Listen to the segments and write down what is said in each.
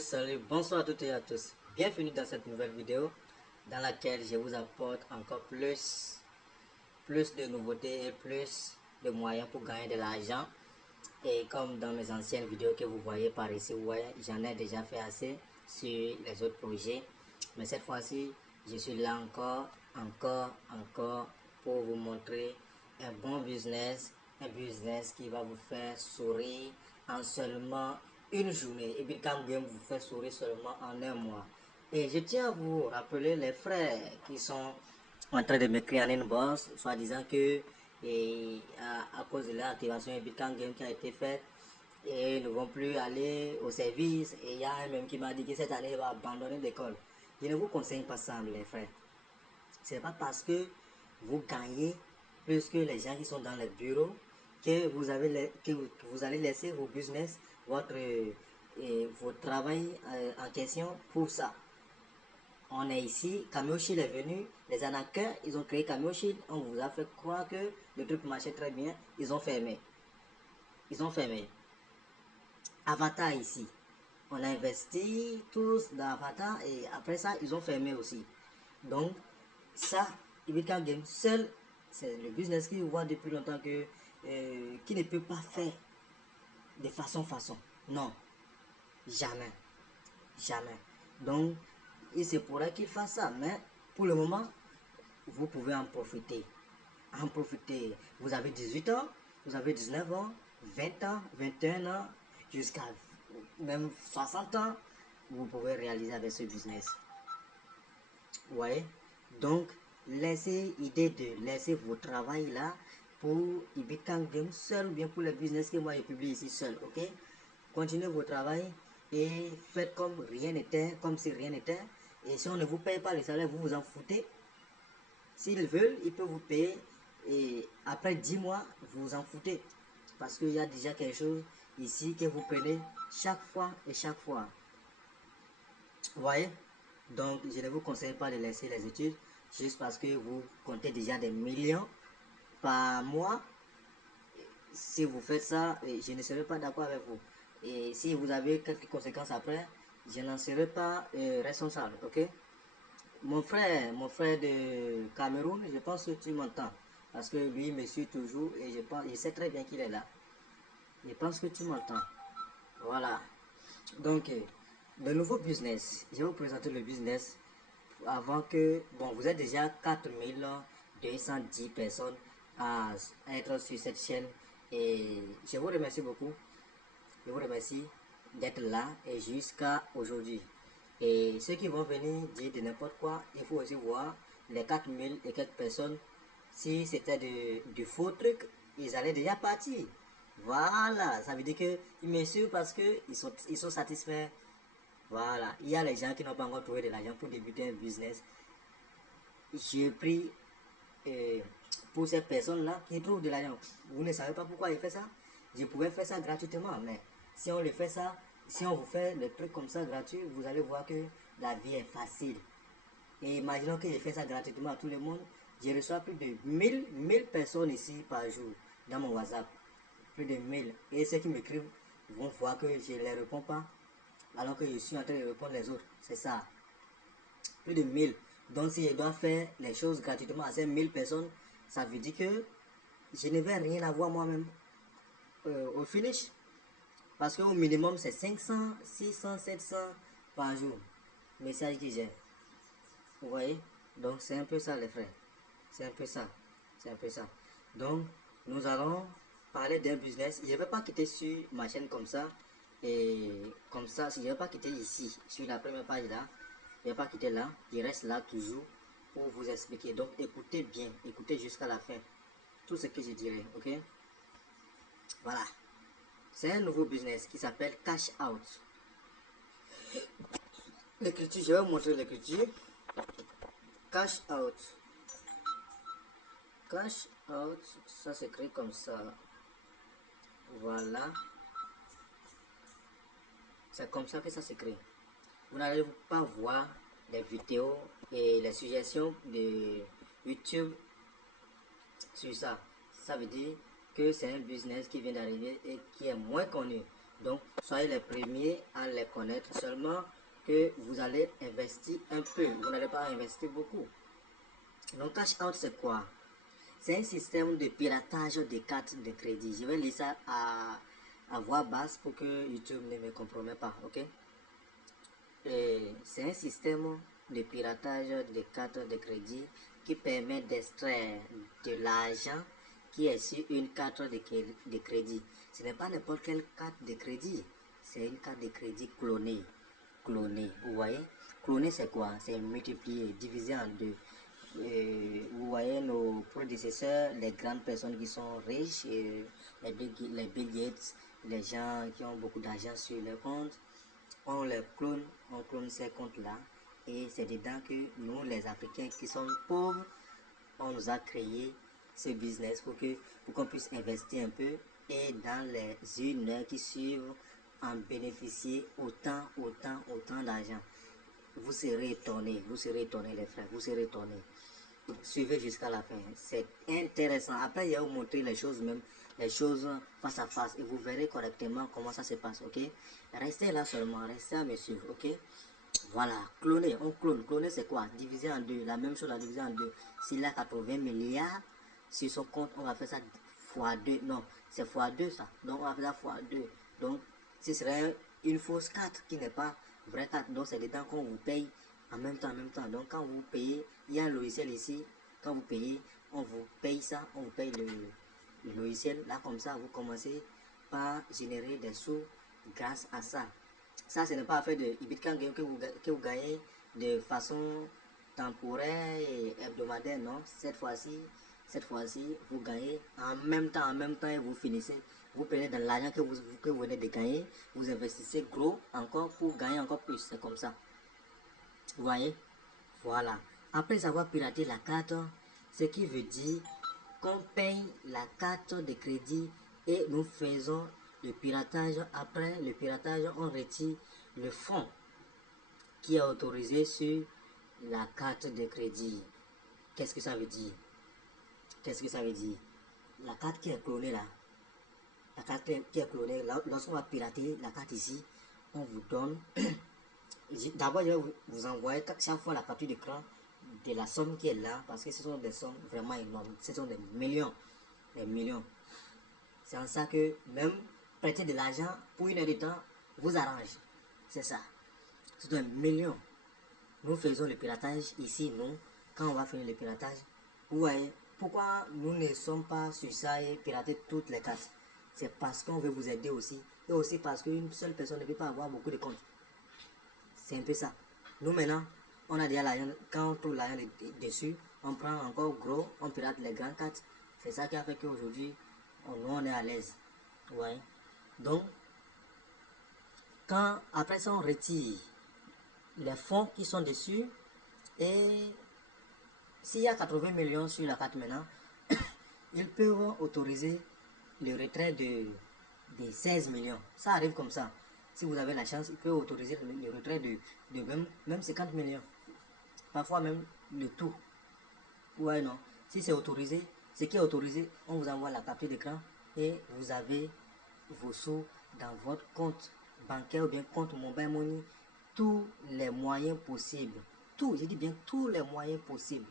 Salut, bonsoir à toutes et à tous. Bienvenue dans cette nouvelle vidéo dans laquelle je vous apporte encore plus de nouveautés et plus de moyens pour gagner de l'argent. Et comme dans mes anciennes vidéos que vous voyez par ici, ouais, j'en ai déjà fait assez sur les autres projets. Mais cette fois-ci, je suis là encore pour vous montrer un bon business, un business qui va vous faire sourire en seulement une journée. Et puis quand bien vous fait sourire seulement en un mois. Et je tiens à vous rappeler les frères qui sont en train de m'écrire en inbox, soit disant que à cause de l'activation Bitcoin Game qui a été faite, et ils ne vont plus aller au service. Et il y a un même qui m'a dit que cette année il va abandonner l'école. Je ne vous conseille pas ça, les frères. C'est pas parce que vous gagnez plus que les gens qui sont dans les bureaux que vous allez laisser vos business, votre travail en question pour ça. On est ici, Cameo Shield est venu, les arnaqueurs, ils ont créé Cameo Shield, on vous a fait croire que le truc marchait très bien, ils ont fermé. Avatar ici, on a investi tous dans Avatar et après ça, ils ont fermé aussi. Donc, ça, Ibika Game seul, c'est le business qui voit depuis longtemps qui ne peut pas faire de façon. Non, jamais. Donc, il se pourrait qu'il fasse ça, mais pour le moment, vous pouvez en profiter. Vous avez 18 ans, vous avez 19 ans, 20 ans, 21 ans, jusqu'à même 60 ans, vous pouvez réaliser avec ce business. Vous voyez? Donc, laissez vos travail là pour Ibitcoin Game seul ou bien pour le business que moi je publie ici seul, ok? Continuez vos travail et faites comme rien n'était, comme si rien n'était. Et si on ne vous paye pas le salaire, vous vous en foutez. S'ils veulent, ils peuvent vous payer et après 10 mois, vous vous en foutez. Parce qu'il y a déjà quelque chose ici que vous prenez chaque fois. Vous voyez? Donc, je ne vous conseille pas de laisser les études juste parce que vous comptez déjà des millions par mois. Si vous faites ça, je ne serai pas d'accord avec vous. Et si vous avez quelques conséquences après, je n'en serai pas responsable, ok? Mon frère de Cameroun, je pense que tu m'entends. Parce que lui me suit toujours et je sais très bien qu'il est là. Je pense que tu m'entends. Voilà. Donc, le nouveau business. Je vais vous présenter le business avant que... Bon, vous êtes déjà 4210 personnes à être sur cette chaîne. Et je vous remercie beaucoup. Je vous remercie d'être là et jusqu'à aujourd'hui. Et ceux qui vont venir dire de n'importe quoi, il faut aussi voir les 4000 et quelques personnes. Si c'était du faux truc, ils allaient déjà partir. Voilà, ça veut dire qu'ils me suivent parce qu'ils sont satisfaits. Voilà, il y a les gens qui n'ont pas encore trouvé de l'argent pour débuter un business. J'ai pris pour ces personnes-là qui trouvent de l'argent. Vous ne savez pas pourquoi ils font ça? Je pouvais faire ça gratuitement, mais si on le fait ça, si on vous fait le truc comme ça gratuit, vous allez voir que la vie est facile. Et imaginons que je fais ça gratuitement à tout le monde. Je reçois plus de 1000 personnes ici par jour dans mon WhatsApp. Plus de 1000. Et ceux qui m'écrivent vont voir que je ne les réponds pas alors que je suis en train de répondre les autres. C'est ça. Plus de 1000. Donc si je dois faire les choses gratuitement à ces 1000 personnes, ça veut dire que je ne vais rien avoir moi-même au finish. Parce qu'au minimum, c'est 500, 600, 700 par jour. Message que j'ai. Vous voyez? Donc c'est un peu ça les frères. C'est un peu ça. Donc nous allons parler d'un business. Je ne vais pas quitter sur ma chaîne comme ça. Et comme ça, si je ne vais pas quitter ici, sur la première page là, je ne vais pas quitter là. Je reste là toujours pour vous expliquer. Donc écoutez bien, écoutez jusqu'à la fin. Tout ce que je dirai, ok? Voilà. C'est un nouveau business qui s'appelle Cash Out. L'écriture, je vais vous montrer l'écriture. Cash Out. Cash Out, ça s'écrit comme ça. Voilà. C'est comme ça que ça s'écrit. Vous n'allez pas voir les vidéos et les suggestions de YouTube sur ça. Ça veut dire que c'est un business qui vient d'arriver et qui est moins connu. Donc, soyez les premiers à les connaître, seulement que vous allez investir un peu. Vous n'allez pas investir beaucoup. Donc, cash out, c'est quoi? C'est un système de piratage des cartes de crédit. Je vais lire ça à voix basse pour que YouTube ne me compromette pas, ok? C'est un système de piratage des cartes de crédit qui permet d'extraire de l'argent qui est sur une carte de crédit. Ce n'est pas n'importe quelle carte de crédit, c'est une carte de crédit clonée. Clonée, vous voyez? Cloner, c'est quoi? C'est multiplier, diviser en deux. Vous voyez nos prédécesseurs, les grandes personnes qui sont riches, les Bill Gates, les gens qui ont beaucoup d'argent sur leur compte, on clone ces comptes-là, et c'est dedans que nous, les Africains qui sommes pauvres, on nous a créé ce business pour qu'on puisse investir un peu, et dans les une qui suivent, en bénéficier autant d'argent. Vous serez étonnés les frères, vous serez étonnés. Suivez jusqu'à la fin, c'est intéressant. Après, il va vous montrer les choses même, les choses face à face, et vous verrez correctement comment ça se passe, ok? Restez là seulement, restez à me suivre, ok? Voilà, cloner, on clone. Cloner, c'est quoi? Diviser en deux, la même chose à diviser en deux. S'il a 80 milliards sur son compte, on va faire ça fois 2. Non, c'est fois 2 ça. Donc, on va faire ça fois 2. Donc, ce serait une fausse carte qui n'est pas vraie carte. Donc, c'est dedans qu'on vous paye en même temps, Donc, quand vous payez, il y a un logiciel ici. Quand vous payez, on vous paye ça, on vous paye le logiciel. Là, comme ça, vous commencez par générer des sous grâce à ça. Ça, ce n'est pas affaire de Bitcoin que vous gagnez de façon temporaire et hebdomadaire, non. Cette fois-ci, vous gagnez en même temps, et vous finissez. Vous prenez dans l'argent que vous venez de gagner, vous investissez gros encore pour gagner encore plus. C'est comme ça. Vous voyez? Voilà. Après avoir piraté la carte, ce qui veut dire qu'on paye la carte de crédit et nous faisons le piratage. Après le piratage, on retire le fonds qui est autorisé sur la carte de crédit. Qu'est-ce que ça veut dire? Qu'est-ce que ça veut dire? La carte qui est clonée là, la carte qui est clonée, lorsqu'on va pirater la carte ici, on vous donne. D'abord, je vais vous envoyer chaque fois la capture d'écran de la somme qui est là, parce que ce sont des sommes vraiment énormes. Ce sont des millions. Des millions. C'est en ça que même prêter de l'argent pour une heure de temps vous arrange. C'est ça. C'est un million. Nous faisons le piratage ici, nous, quand on va finir le piratage. Vous voyez, pourquoi nous ne sommes pas sur ça et pirater toutes les cartes? C'est parce qu'on veut vous aider aussi. Et aussi parce qu'une seule personne ne peut pas avoir beaucoup de comptes. C'est un peu ça. Nous maintenant, on a déjà l'argent. Quand on trouve l'argent dessus, on prend encore gros, on pirate les grandes cartes. C'est ça qui a fait qu'aujourd'hui, on est à l'aise. Ouais. Donc, après ça, on retire les fonds qui sont dessus, et s'il y a 80 millions sur la carte maintenant, ils peuvent autoriser le retrait de 16 millions. Ça arrive comme ça. Si vous avez la chance, ils peuvent autoriser le retrait de même 50 millions. Parfois même le tout. Ouais, non. Si c'est autorisé, ce qui est autorisé, on vous envoie la capture d'écran et vous avez vos sous dans votre compte bancaire ou bien compte mobile money. Tous les moyens possibles. Tout, je dis bien tous les moyens possibles.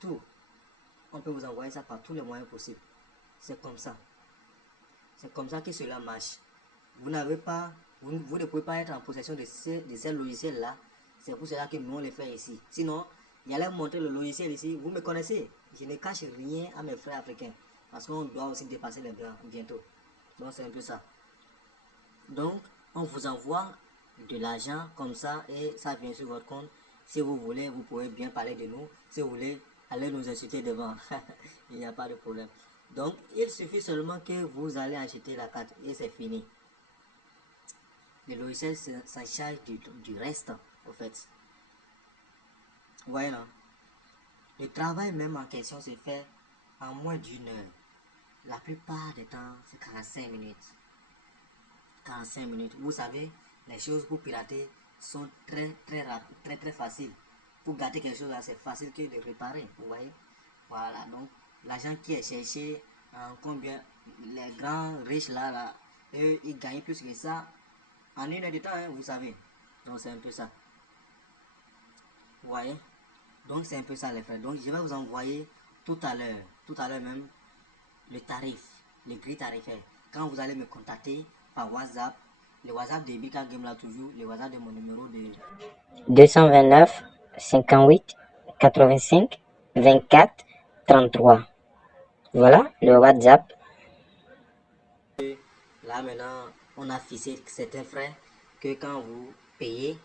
Tout. On peut vous envoyer ça par tous les moyens possibles. C'est comme ça. C'est comme ça que cela marche. Vous n'avez pas, vous ne pouvez pas être en possession de ces logiciels-là. C'est pour cela que nous on les fait ici. Sinon, j'allais vous montrer le logiciel ici. Vous me connaissez. Je ne cache rien à mes frères africains. Parce qu'on doit aussi dépasser les blancs bientôt. Donc c'est un peu ça. Donc, on vous envoie de l'argent comme ça et ça vient sur votre compte. Si vous voulez, vous pouvez bien parler de nous. Si vous voulez, allez nous insulter devant. Il n'y a pas de problème. Donc, il suffit seulement que vous allez acheter la carte et c'est fini. Le logiciel s'en charge du reste, en fait. Voyez là. Le travail même en question se fait en moins d'une heure. La plupart du temps, c'est 45 minutes. 45 minutes. Vous savez, les choses pour pirater sont très faciles. Pour gâter quelque chose là, c'est facile que de réparer. Vous voyez? Voilà. Donc, l'argent qui est cherché en combien, les grands riches là, et ils gagnent plus que ça en une heure de temps, hein, vous savez. Donc c'est un peu ça. Vous voyez? Donc c'est un peu ça les frères. Donc je vais vous envoyer tout à l'heure même, le tarif, le prix tarifaire. Quand vous allez me contacter par WhatsApp, le WhatsApp de Bika Game là toujours, le WhatsApp de mon numéro de 229 58 85 24 33. Voilà le WhatsApp. là maintenant, on a fixé certains frais que quand vous payez,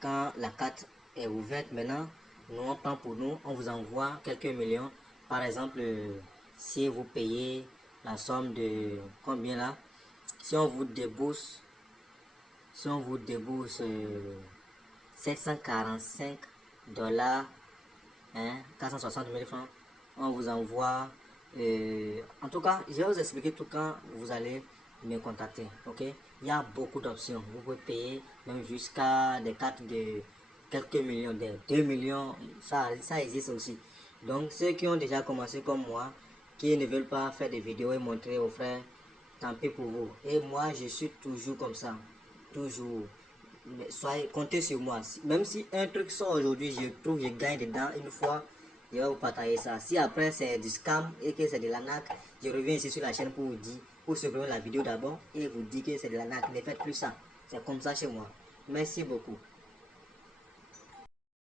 quand la carte est ouverte maintenant, nous on prend pour nous, on vous envoie quelques millions. Par exemple, si vous payez la somme de combien là, si on vous débourse, si on vous débourse 745 dollars, hein, 460 000 francs, on vous envoie, en tout cas, je vais vous expliquer tout quand vous allez me contacter, ok? Il y a beaucoup d'options, vous pouvez payer même jusqu'à des cartes de quelques millions, de 2 millions, ça existe aussi. Donc, ceux qui ont déjà commencé comme moi, qui ne veulent pas faire des vidéos et montrer aux frères, tant pis pour vous. Et moi, je suis toujours comme ça, toujours. Mais soyez, comptez sur moi. Même si un truc sort aujourd'hui, je trouve que je gagne dedans une fois, je vais vous partager ça. Si après c'est du scam et que c'est de l'arnaque, je reviens ici sur la chaîne pour vous dire, pour supprimer la vidéo d'abord et vous dire que c'est de l'arnaque. Ne faites plus ça. C'est comme ça chez moi. Merci beaucoup.